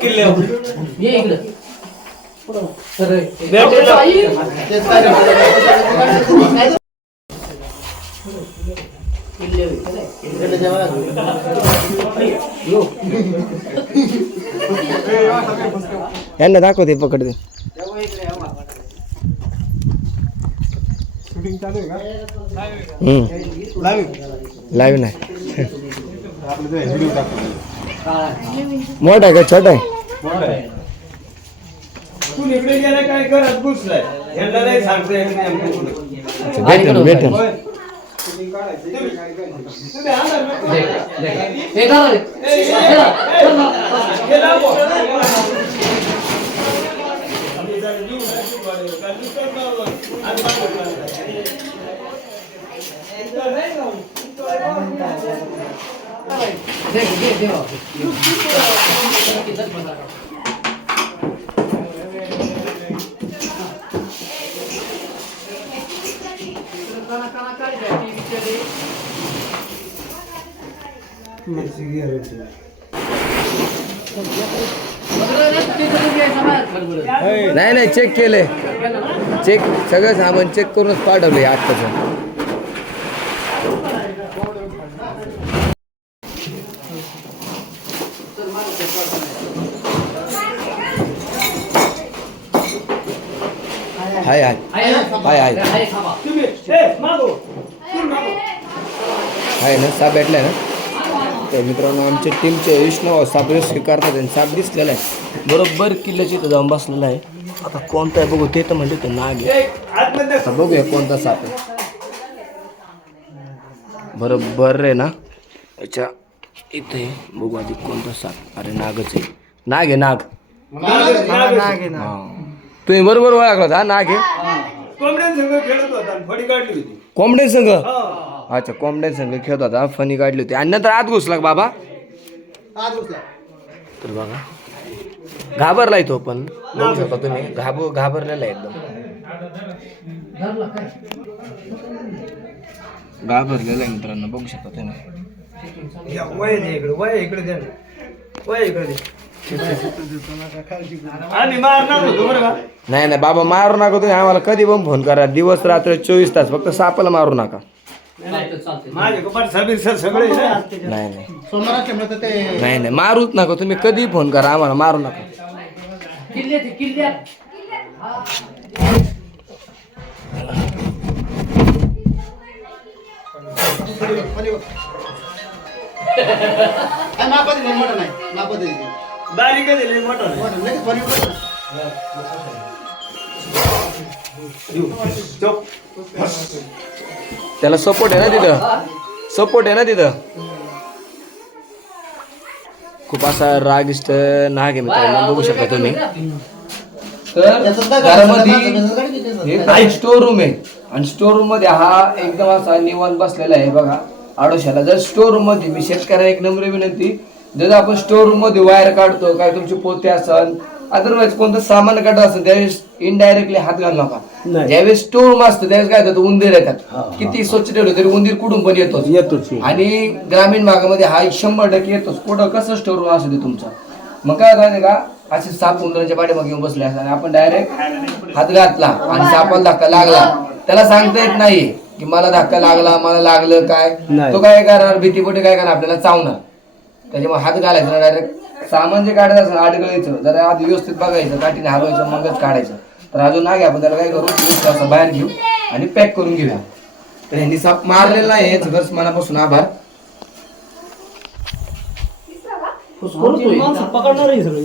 किल्ल्यावर ये इकडं तर भेटेल. आई, किल्ले होय, खरंय. यो. यांना दाखवते पकडते लाईव्ह नाही मोठा आहे का छोटा आहे तू इकडे गेला काय करत घुसलाय यांना नाही सांगता येत नाही आमच्या पुढे. अच्छा, भेटेल भेटेल होय. तुम्ही आला ना? देख, देख. हे धरा रे. धरा, धरा. गेला बुवा. आम्ही जरा जीव नाही शिकवायला. काय नुसतं गावावर. आज बाहेर पडला. इथं नाही जाऊ. देख, दे, दे बाबा. किती बसा. काना, काना, काय द्या, ती बिचारी. बघलं ना, ते करून घ्यायचं बाहेर खडबडत. नाही नाही चेक केले चेक सगळं सामान चेक करूनच पाठवले आत्ताचं. हाय हाय. तू मागो. आहे ना साप भेटलाय ना? तर मित्रांनो आमच्या टीमचे विष्णू साप रेस्क्यू करतात आणि साप दिसलेला आहे. बरोबर किल्ल्याच्या इथं जाऊन बसलेला आहे. आता कोणता आहे बघू ते तर म्हणजे तो नाग आहे. आता बघूया कोणता साप आहे. बरोबर आहे ना? याच्या इथे बघू आधी कोणता साप. अरे नागच आहे. नाग आहे नाग. हा. तुम्ही बरोबर ओळखला होता, हा नाग आहे? कोंबड्यांसंग खेळत होता आणि फडी काढली होती. कोंबड्या संघ हा. अच्छा कोंबड्या संघ खेळत होता फणी काढली होती. आणि नंतर आत घुसला का बाबा? तर बघा. घाबरलाय तो पण. बघू शकता तुम्ही. घाबू घाबरलेला आहे एकदम? घाबरलेला आहे मित्रांनो बघू शकता तुम्ही. या, वय दे इकडे वय इकडे दे ना. वय इकडे दे. आम्ही मारणार होतो बरं का? नाही नाही बाबा मारू नका तुम्ही. आम्हाला कधी पण फोन करा. दिवस रात्र चोवीस तास फक्त सापाला मारू नका. माझे कपाट. नाही नाही. नाही नाही मारूच नका. तुम्ही कधी फोन करा. आम्हाला मारू नका. किल्ल्यात आहे, किल्ल्यात. बारीक आहे लय मोठा नाही. देऊ. चोप. त्याला सपोर्ट आहे ना तिथं सपोर्ट आहे ना तिथं खूप असा रागिष्ट नाग आहे मित्रांनो बघू शकता तुम्ही तर घरामध्ये स्टोर रूम आहे आणि स्टोर रूममध्ये हा एकदम असा निवांत बसलेला आहे बघा आडोशाला जर स्टोर रूममध्ये मी शेतकऱ्याला एक नम्र विनंती जर आपण स्टोर रूममध्ये वायर काढतो काय तुमचे पोते असन अदरवाईज कोणतं सामान काढत असेल त्यावेळेस इनडायरेक्टली हात घालू नका. ज्यावेळेस स्टोर रूम असतो त्यावेळेस काय होतं उंदीर येतात. किती स्वच्छ ठेवलं तरी उंदीर कुठून पण येतोच. येतोच आणि ग्रामीण भागामध्ये हा शंभर टक्के येतोच. कुठं कसं स्टोर रूम असू दे तुमचा. मग काय होतं का? असे साप उंदरांच्या पाठीमागे येऊन बसले असतात. आणि आपण डायरेक्ट हात घातला आणि सापाला धक्का लागला. त्याला सांगता येत नाही की मला धक्का लागला मला लागलं काय? नाही. तो काय करणार? भीतीपोटी काय करणार? आपल्याला चावणार. त्याच्यामुळे हात घालायचा डायरेक्ट सामान जे काढायचं असेल अडगळायचं जरा आधी व्यवस्थित बघायचं काठीने हलवायचं मगच काढायचं. तर अजून नाही आपण त्याला काय करू? तास बाहेर घेऊ आणि पॅक करून घेऊया. तर ह्यांनी साप मारलेला नाही याचं मनापासून आभार. पकडणार आहे सगळे.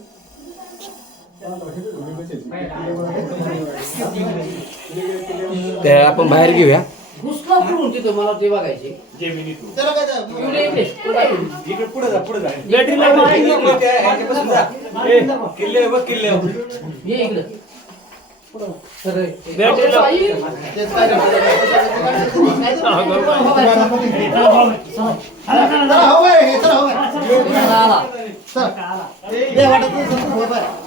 लावली. ह्याच्यापासून जा ए, किल्ले बघ किल्ले ये इकडं पुढं. सरळ. बॅटरी लाव. तेच काय रे. जरा हवंय, हे जरा हवंय. चला, आला. चला. दे वाटत नाही, चल, हो बाय. पळा जरा. अरे बाबा, मला. हे सर मागे. आला बाहेर.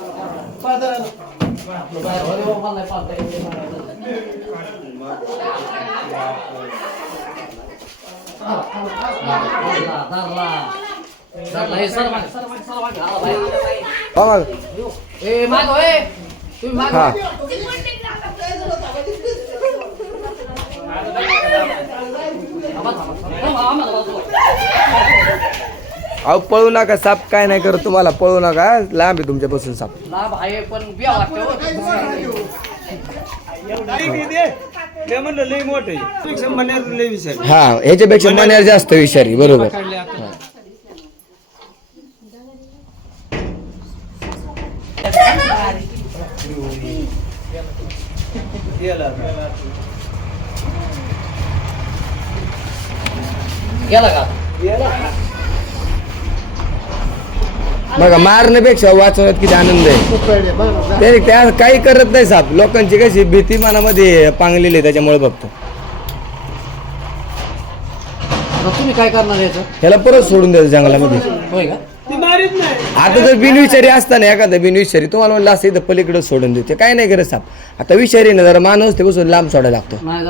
ए, मागं, ए. तुम्ही मागं. हा थांबा, थांबा, थांबा. आम्हाला बाजूला. अहो पळू नका साप काय नाही करत तुम्हाला पळू नका लांब आहे तुमच्यापासून साप लाभ आहे पण हो. म्हणलं लई मोठं लई विषय हा ह्याच्यापेक्षा मण्यावर जास्त विषारी बरोबर. गेला का बघा मारण्यापेक्षा वाचवण्यात किती आनंद आहे. त्याने त्या काही करत नाही साप. लोकांची कशी भीती मनामध्ये पांगलेली आहे त्याच्यामुळे बघतो. तुम्ही काय करणार याचं? ह्याला परत सोडून द्यायचं जंगलामध्ये. होय का? ती मारीत नाही. आता जर बिनविषारी असताना एखादा बिनविषारी तुम्हाला म्हणलं असं इथं पलीकडे सोडून देते काय नाही करत साप. आता विषारी ना जरा माणूस ते बसून लांब सोडायला लागतो. नाही